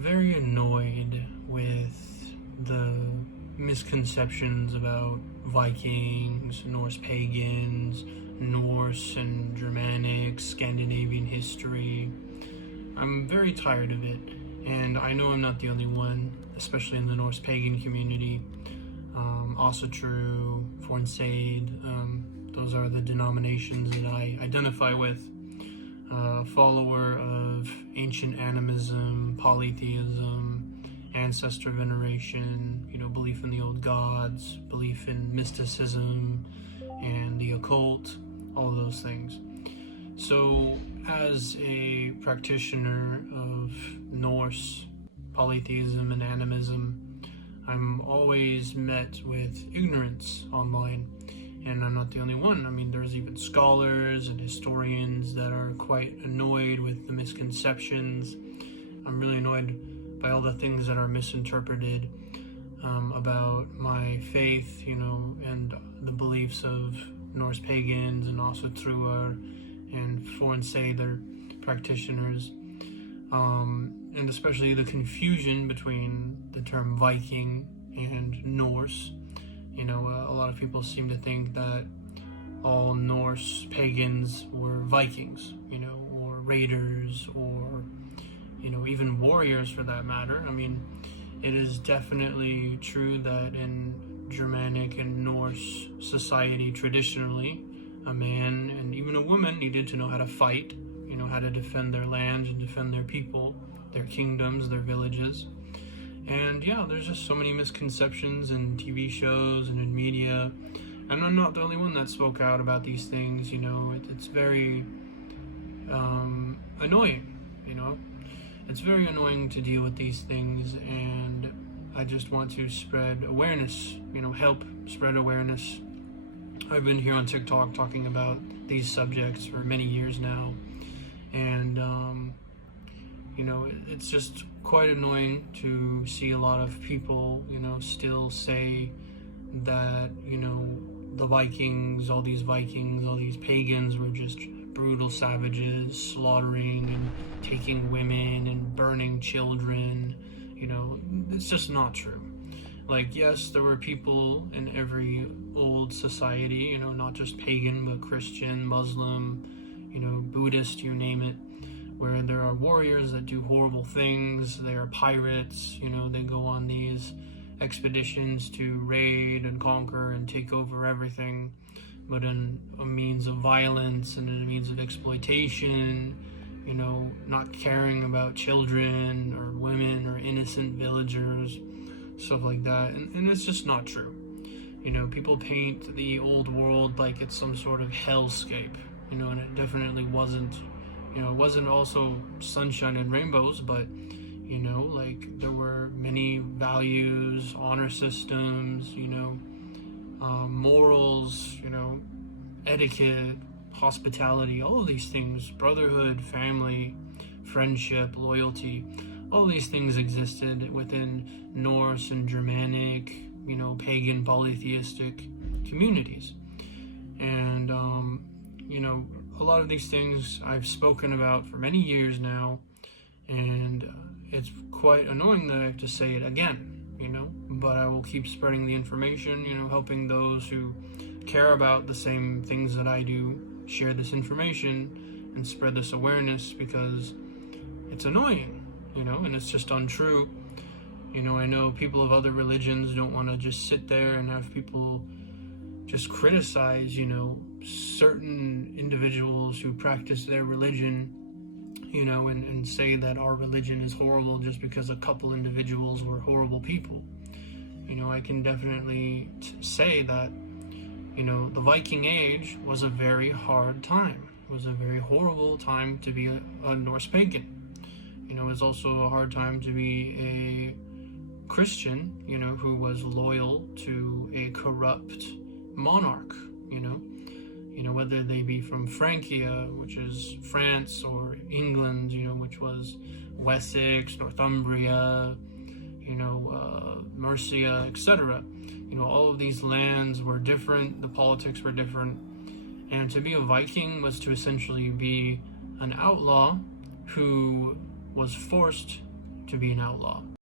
I'm very annoyed with the misconceptions about Vikings, Norse pagans, Norse and Germanic, Scandinavian history. I'm very tired of it, and I know I'm not the only one, especially in the Norse pagan community. Also true, Fornsade, those are the denominations that I identify with. Follower of ancient animism, polytheism, ancestor veneration, belief in the old gods, belief in mysticism and the occult, all those things. So, as a practitioner of Norse polytheism and animism, I'm always met with ignorance online. And I'm not the only one. I mean, there's even scholars and historians that are quite annoyed with the misconceptions. I'm really annoyed by all the things that are misinterpreted about my faith, and the beliefs of Norse pagans and also Truar and Fornseder practitioners. And especially the confusion between the term Viking and Norse. A lot of people seem to think that all Norse pagans were Vikings, or raiders, or, even warriors for that matter. I mean, it is definitely true that in Germanic and Norse society, traditionally, a man and even a woman needed to know how to fight, how to defend their lands and defend their people, their kingdoms, their villages. And yeah, there's just so many misconceptions in TV shows and in media. And I'm not the only one that spoke out about these things, it's very annoying, It's very annoying to deal with these things, and I just want to spread awareness, help spread awareness. I've been here on TikTok talking about these subjects for many years now, and it's just quite annoying to see a lot of people, still say that, the Vikings, all these pagans were just brutal savages, slaughtering and taking women and burning children. It's just not true. Like, yes, there were people in every old society, not just pagan, but Christian, Muslim, Buddhist, you name it, where there are warriors that do horrible things. They are pirates, they go on these expeditions to raid and conquer and take over everything, but in a means of violence and in a means of exploitation, not caring about children or women or innocent villagers, stuff like that. And it's just not true. People paint the old world like it's some sort of hellscape, and it definitely wasn't. It wasn't also sunshine and rainbows, but, there were many values, honor systems, morals, etiquette, hospitality, all of these things, brotherhood, family, friendship, loyalty, all these things existed within Norse and Germanic, pagan polytheistic communities. And, a lot of these things I've spoken about for many years now, and it's quite annoying that I have to say it again, but I will keep spreading the information, helping those who care about the same things that I do share this information and spread this awareness, because it's annoying, and it's just untrue. I know people of other religions don't want to just sit there and have people just criticize, certain individuals who practice their religion, and say that our religion is horrible just because a couple individuals were horrible people. I can definitely say that, the Viking Age was a very hard time. It was a very horrible time to be a Norse pagan. It was also a hard time to be a Christian, who was loyal to a corrupt monarch, whether they be from Francia, which is France, or England, which was Wessex, Northumbria, Mercia, etc. All of these lands were different, the politics were different, and to be a Viking was to essentially be an outlaw who was forced to be an outlaw.